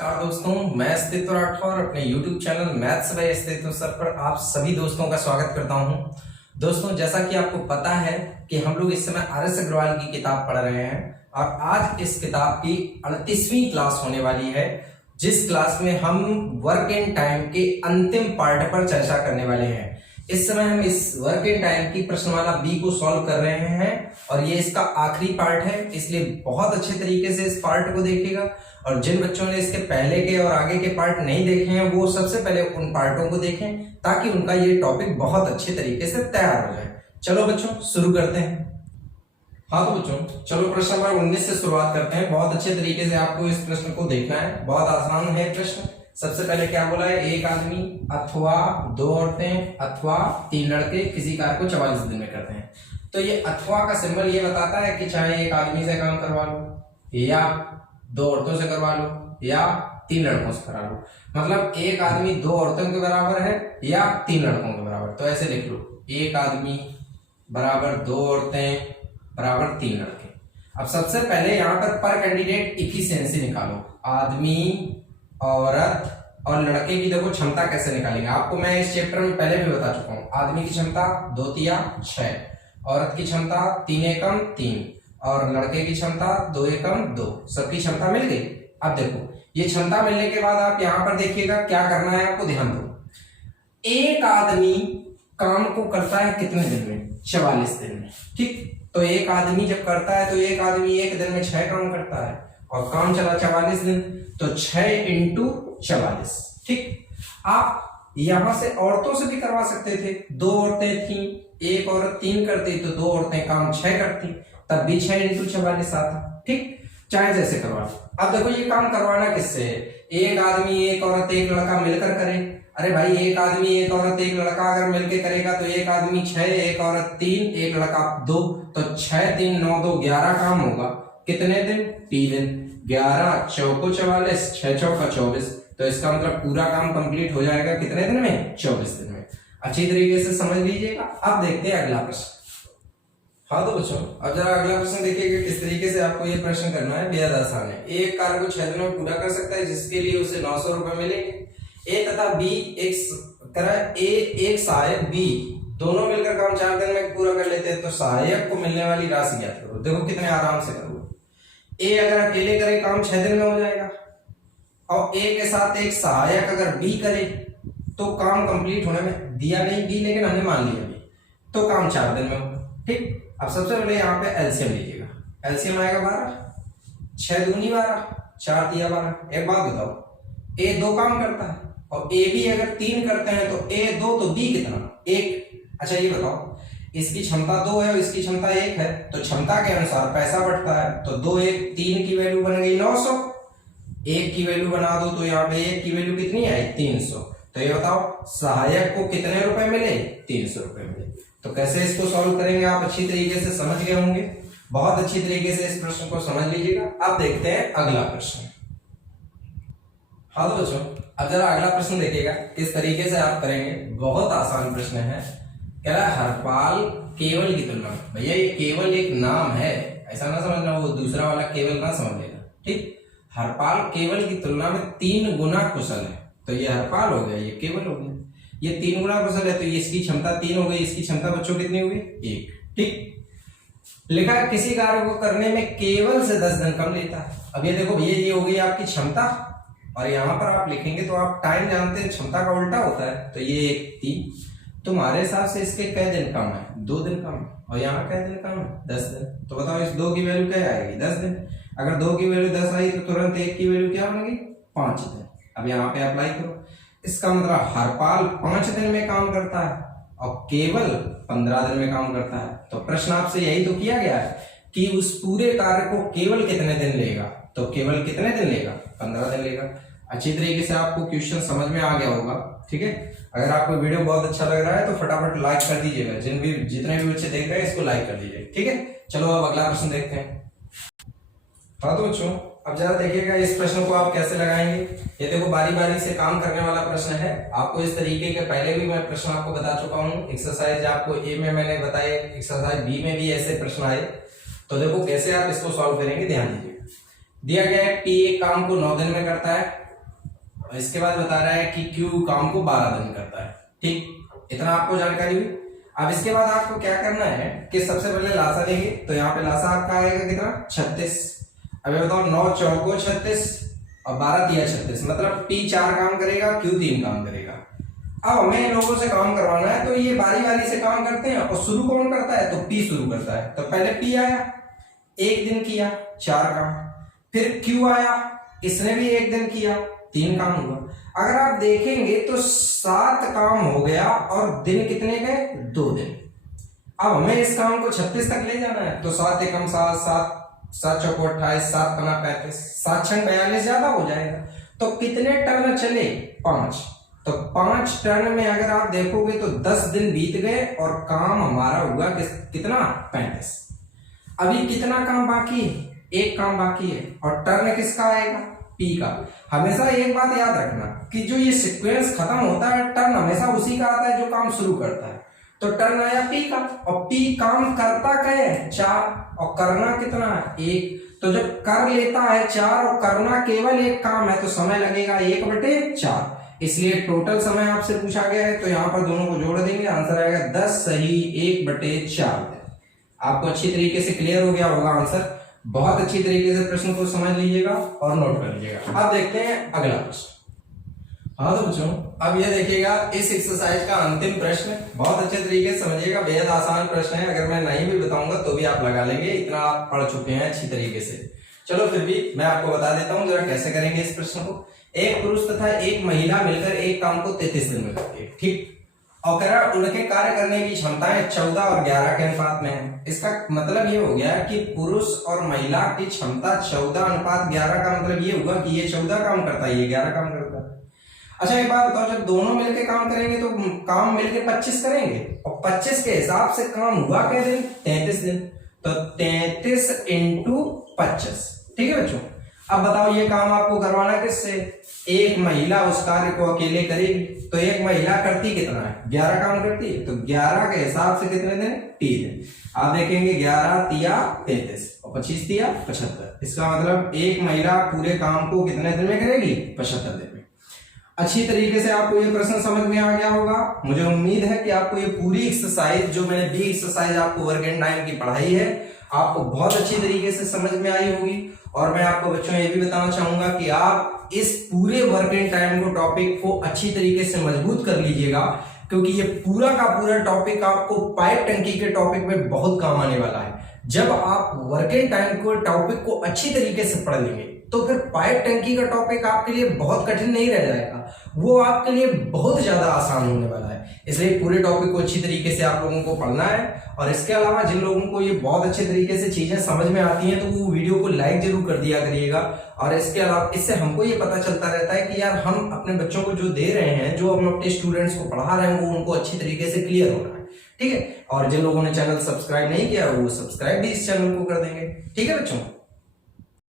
नमस्कार दोस्तों, मैं अस्तित्व राठौर अपने YouTube चैनल मैथ्स बाय अस्तित्व सर पर आप सभी दोस्तों का स्वागत करता हूं। दोस्तों, जैसा कि आपको पता है कि हम लोग इस समय आर एस अग्रवाल की किताब पढ़ रहे हैं और आज इस किताब की 38वीं क्लास होने वाली है, जिस क्लास में हम वर्क एंड टाइम के अंतिम पार्ट पर चर्चा करने वाले हैं। इस समय हम इस वर्क एंड टाइम की प्रश्नमाला बी को सॉल्व कर रहे हैं और ये इसका आखिरी पार्ट है, इसलिए बहुत अच्छे तरीके से इस पार्ट को देखिएगा। और जिन बच्चों ने इसके पहले के और आगे के पार्ट नहीं देखे हैं वो सबसे पहले उन पार्टों को देखें ताकि उनका ये टॉपिक बहुत अच्छे तरीके से तैयार हो जाए। चलो बच्चों, शुरू करते हैं। हाँ तो बच्चों, चलो प्रश्न नंबर 19 से शुरुआत करते हैं। बहुत अच्छे तरीके से आपको इस प्रश्न को देखना है, बहुत आसान है प्रश्न। सबसे पहले क्या बोला है, एक आदमी अथवा दो औरतें अथवा तीन लड़के किसी कार्य को 44 दिन में करते हैं। तो ये अथवा का सिंबल ये बताता है कि चाहे एक आदमी से काम करवा लो या दो औरतों से करवा लो या तीन लड़कों से करा लो, मतलब एक आदमी दो औरतों के बराबर है या तीन लड़कों के बराबर। तो ऐसे लिख लो, एक आदमी बराबर दो औरतें बराबर तीन लड़के। अब सबसे पहले यहाँ पर कैंडिडेट इफिशिएंसी निकालो। आदमी, औरत और लड़के की देखो क्षमता कैसे निकालेंगे, आपको मैं इस चैप्टर में पहले भी बता चुका हूँ। आदमी की क्षमता 2 तिया 6, औरत की क्षमता 3 एकम 3 और लड़के की क्षमता 2 एकम 2। सबकी क्षमता मिल गई। अब देखो, ये क्षमता मिलने के बाद आप यहाँ पर देखिएगा क्या करना है, आपको ध्यान दो। एक आदमी काम को करता है कितने दिन में? 44 दिन में। ठीक, तो एक आदमी जब करता है तो एक आदमी एक दिन में 6 काम करता है और काम चला 44 दिन, तो 6 इंटू 44। ठीक, आप यहां से औरतों से भी करवा सकते थे। दो औरतें थी, एक औरत 3 करती तो दो औरतें काम 6 करती, तब भी 6 इंटू 44 आता। ठीक, चाहे जैसे करवा। अब देखो ये काम करवाना किससे है? एक आदमी एक औरत एक लड़का मिलकर करे। अरे भाई, एक आदमी एक औरत एक लड़का अगर मिलकर करेगा तो एक आदमी 6, एक औरत 3, एक लड़का 2, तो 6 3 9 2 11 काम होगा। कितने दिन? 3 दिन। 11 चौको 44, 6 चौका 24, तो इसका मतलब पूरा काम कंप्लीट हो जाएगा कितने दिन में? 24 दिन में। अच्छी तरीके से समझ लीजिएगा। अब देखते हैं अगला प्रश्न। हाँ तो बच्चों, अब जरा अगला प्रश्न देखिएगा किस तरीके से आपको ये प्रश्न करना है। बेहद आसान है। एक कार्य को 6 दिनों में पूरा कर सकता है जिसके लिए उसे 900 रुपए मिलेंगे। ए तथा बी एक सहायक बी दोनों मिलकर काम 4 दिन में पूरा कर लेते हैं, तो सहायक को मिलने वाली राशि ज्ञात करो। देखो कितने आराम से करोगे। ए अगर अकेले करे काम 6 दिन में हो जाएगा और ए के साथ एक सहायक अगर बी करे तो काम कंप्लीट होने में दिया नहीं बी, लेकिन हमने मान लिया बी, तो काम 4 दिन में होगा। ठीक, अब सबसे पहले यहाँ पे एलसीएम लीजिएगा। एलसीएम आएगा 12, 6 दूनी 12, 4 तिया 12। एक बात बताओ, ए 2 काम करता है और ए बी अगर 3 करते हैं तो ए 2 तो बी कितना? 1। अच्छा ये बताओ, इसकी क्षमता 2 है और इसकी क्षमता 1 है, तो क्षमता के अनुसार पैसा बढ़ता है। तो 2 1 3 की वैल्यू बन गई 900, 1 की वैल्यू बना दो तो यहाँ पे 1 की वैल्यू कितनी आई? 300। तो ये बताओ सहायक को कितने रुपए मिले? 300 रुपए मिले। तो कैसे इसको सॉल्व करेंगे आप अच्छी तरीके से समझ गए होंगे। बहुत अच्छी तरीके से इस प्रश्न को समझ लीजिएगा। अब देखते हैं अगला प्रश्न। हाँ तो बच्चों, अब जरा अगला प्रश्न देखिएगा किस तरीके से आप करेंगे। बहुत आसान प्रश्न है। कह रहा है हरपाल केवल की तुलना में। भैया ये केवल एक नाम है, ऐसा ना समझना वो दूसरा वाला केवल ना समझ लेना। ठीक, हरपाल केवल की तुलना में 3 गुना कुशल है, तो ये हरपाल हो गया, ये केवल हो गया। ये 3 गुना कुशल है तो इसकी क्षमता 3 हो गई, इसकी क्षमता बच्चों कितनी हो गई? 1। ठीक, लिखा है किसी कार्य को करने में केवल से 10 दिन कम लेता है। अब ये देखो भैया, ये हो गई आपकी क्षमता और यहाँ पर आप लिखेंगे तो आप टाइम जानते हैं, क्षमता का उल्टा होता है, तो ये 1 3। तुम्हारे हिसाब से इसके कै दिन कम है? 2 दिन कम है। और यहाँ कै दिन कम है? 10 दिन। तो बताओ इस 2 की वैल्यू क्या आएगी? 10 दिन। अगर 2 की वैल्यू 10 आई तो तुरंत 1 की वैल्यू क्या बनेगी? 5 दिन। अब यहाँ पे अप्लाई करो। इसका मतलब हरपाल 5 दिन में काम करता है और केवल 15 दिन में काम करता है। तो प्रश्न आपसे यही तो किया गया है कि उस पूरे कार्य को केवल कितने दिन लेगा, तो केवल कितने दिन लेगा? 15 दिन लेगा। अच्छी तरीके से आपको क्वेश्चन समझ में आ गया होगा। ठीक है, अगर आपको वीडियो बहुत अच्छा लग रहा है तो फटाफट लाइक कर दीजिएगा। जितने भी बच्चे देख रहे हैं इसको लाइक कर दीजिए। ठीक है, चलो अब अगला प्रश्न देखते हैं। हाँ तो बच्चों, अब जरा देखिएगा इस प्रश्न को आप कैसे लगाएंगे। ये देखो बारी बारी से काम करने वाला प्रश्न है। आपको इस तरीके के पहले भी मैं प्रश्न आपको बता चुका हूँ। एक्सरसाइज आपको ए में मैंने बताए, एक्सरसाइज बी में भी ऐसे प्रश्न आए। तो देखो कैसे आप इसको सॉल्व करेंगे, ध्यान दीजिए। दिया गया है पी एक काम को 9 दिन में करता है और इसके बाद बता रहा है कि Q काम को 12 दिन करता है। ठीक, इतना आपको जानकारी हुई। अब इसके बाद आपको क्या करना है कि सबसे पहले लासा लेंगे, तो यहाँ पे लासा आपका आएगा कितना 36। अब ये बताओ 9 चौको 36 और 12 तिया 36, मतलब P 4 काम करेगा, Q 3 काम करेगा। अब हमें इन लोगों से काम करवाना है, तो ये बारी बारी से काम करते हैं और शुरू कौन करता है, तो P शुरू करता है। तो पहले P आया, 1 दिन किया 4 काम, फिर Q आया, इसने भी 1 दिन किया 3 काम हुआ। अगर आप देखेंगे तो 7 काम हो गया और दिन कितने गए, 2 दिन। अब हमें इस काम को 36 तक ले जाना है, तो 7 एकम 7, 7 चौको 28, 7 पना 35, 7 छंग 42 ज्यादा हो जाएगा। तो कितने टर्न चले, 5। तो 5 टर्न में अगर आप देखोगे तो 10 दिन बीत गए और काम हमारा हुआ कितना 35। अभी कितना काम बाकी है, 1 काम बाकी है और टर्न किसका आएगा, P का। हमेशा एक बात याद रखना कि जो ये सीक्वेंस खत्म होता है, टर्न हमेशा उसी का आता है जो काम शुरू करता है। तो टर्न आया P का और P काम करता क्या है, 4 और करना कितना है, 1। तो जब कर लेता है 4 और करना केवल 1 काम है, तो समय लगेगा 1/4। इसलिए टोटल समय आपसे पूछा गया है, तो यहाँ पर दोनों को जोड़ देंगे, आंसर आएगा 10 सही 1/4। आपको अच्छी तरीके से क्लियर हो गया होगा आंसर। बहुत अच्छी तरीके से प्रश्न को समझ लीजिएगा और नोट कर लीजिएगा। अब देखते हैं अगला प्रश्न। हाँ तो बच्चों, अब ये देखिएगा इस एक्सरसाइज का अंतिम प्रश्न, बहुत अच्छे तरीके से समझिएगा, बेहद आसान प्रश्न है। अगर मैं नहीं भी बताऊंगा तो भी आप लगा लेंगे, इतना आप पढ़ चुके हैं अच्छी तरीके से। चलो फिर भी मैं आपको बता देता हूँ जरा कैसे करेंगे इस प्रश्न को। एक पुरुष तथा एक महिला मिलकर एक काम को 33 दिन में करती है, ठीक, और कह रहा उनके कार्य करने की क्षमताएं 14 और 11 के अनुपात में है। इसका मतलब ये हो गया कि पुरुष और महिला की क्षमता 14:11 का मतलब ये हुआ कि ये 14 काम करता है, ये 11 काम करता है। अच्छा एक बात बताओ, जब दोनों मिलके काम करेंगे तो काम मिलके 25 करेंगे और 25 के हिसाब से काम हुआ क्या दिन, 33 दिन। तो 33 × 25, ठीक है बच्चों। अब बताओ ये काम आपको करवाना किससे, एक महिला उस कार्य को अकेले करेगी। तो एक महिला करती कितना है, 11 काम करती है, तो 11 के हिसाब से कितने दिन, 3 दिन। आप देखेंगे 11 तिया 33 और 25 तिया 75। इसका मतलब एक महिला पूरे काम को कितने दिन में करेगी, 75 दिन में। अच्छी तरीके से आपको ये प्रश्न समझ में आ गया होगा। मुझे उम्मीद है कि आपको ये पूरी एक्सरसाइज जो मैंने बी एक्सरसाइज आपको वर्क एंड टाइम की पढ़ाई है, आपको बहुत अच्छी तरीके से समझ में आई होगी। और मैं आपको बच्चों ये भी बताना चाहूंगा कि आप इस पूरे वर्क एंड टाइम को टॉपिक को अच्छी तरीके से मजबूत कर लीजिएगा, क्योंकि ये पूरा का पूरा टॉपिक आपको पाइप टंकी के टॉपिक में बहुत काम आने वाला है। जब आप वर्क एंड टाइम को टॉपिक को अच्छी तरीके से पढ़ लेंगे तो फिर पाइप टंकी का टॉपिक आपके लिए बहुत कठिन नहीं रह जाएगा, वो आपके लिए बहुत ज्यादा आसान होने वाला है। इसलिए पूरे टॉपिक को अच्छी तरीके से आप लोगों को पढ़ना है। और इसके अलावा जिन लोगों को ये बहुत अच्छे तरीके से चीजें समझ में आती हैं तो वो वीडियो को लाइक जरूर कर दिया करिएगा। और इसके अलावा इससे हमको ये पता चलता रहता है कि यार हम अपने बच्चों को जो दे रहे हैं, जो हम अपने स्टूडेंट्स को पढ़ा रहे हैं, वो उनको अच्छी तरीके से क्लियर हो रहा है, ठीक है। और जिन लोगों ने चैनल सब्सक्राइब नहीं किया वो सब्सक्राइब भी इस चैनल को कर देंगे, ठीक है बच्चों।